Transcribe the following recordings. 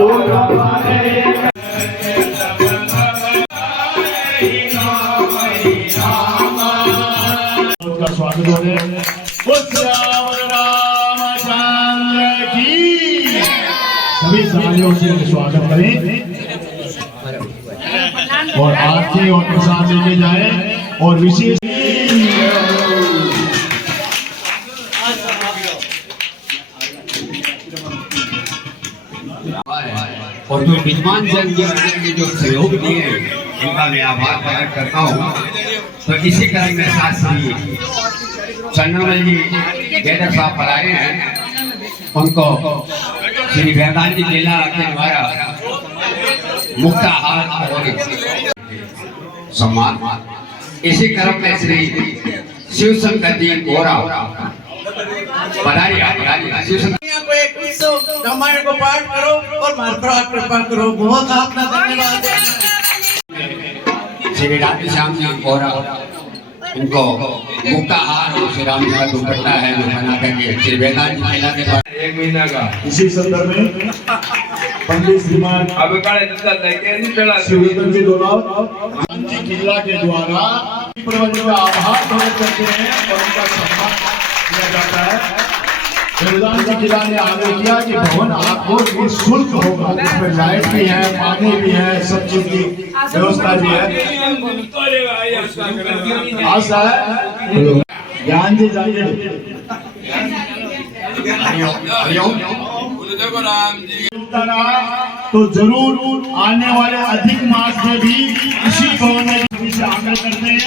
Oh, सभासदों ने रामचंद्र की सभी समाजों से स्वागत करें और आरती और प्रसाद लेके जाए और विशेष और जो विद्वान जन के जो सहयोग दिए उनका मैं आभार प्रकट करता हूँ। तो इसी क्रम में साथ श्री चंद्रमल जी वेदक साहब पढ़ाए हैं, उनको श्री वेदांत जिला के द्वारा मुक्ताहार और सम्मान। इसी क्रम में श्री शिव शंकर जी गोरा पधारिया रामायण को पाठ करो और मात्रा कृपा करो। बहुत आपका धन्यवाद। श्री राधेश्याम जी गोरा इनको मुक्ताहार और श्री राम जी का दुपट्टा है बना करके श्री वेदांत महिला के द्वारा 1 महीना का इसी संदर्भ में पंडित श्रीमान अब काले दत्ता लेके नहीं चला शिवरतन जी दोलाव जी किला के द्वारा प्रबंधन का आभार प्रकट करते हैं और उनका सम्मान किया जाता है। शिवरतन जी किला ने आग्रह किया कि भवन आपको निःशुल्क होगा, इसमें लाइट भी है, पानी भी है, सब चीज की व्यवस्था भी है। आशा है ज्ञान जी जाइए तो जरूर आने वाले अधिक मास में भी इसी भवन में से आग्रह करते हैं।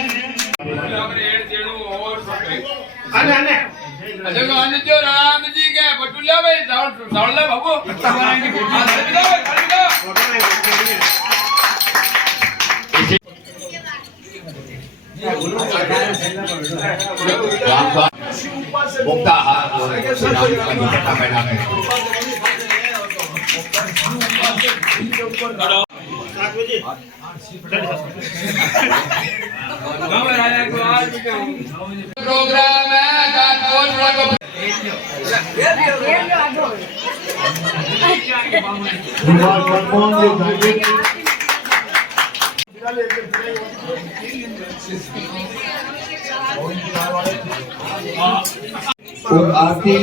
जो राम जी के बटुलिया भाई सावला बाबू मुक्ताहार और श्री राम जी का दुपट्टा पहना है। प्रोग्राम है और आरती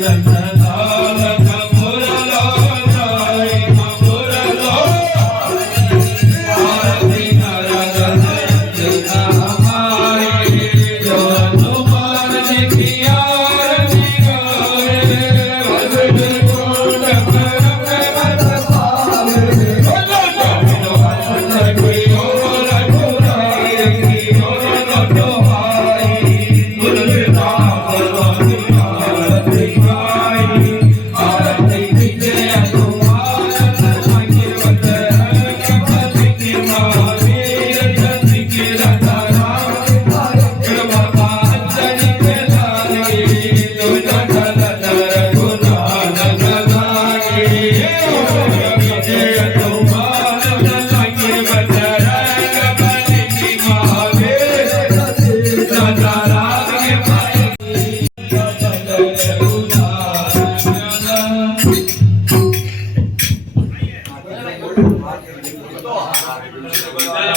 Thank you.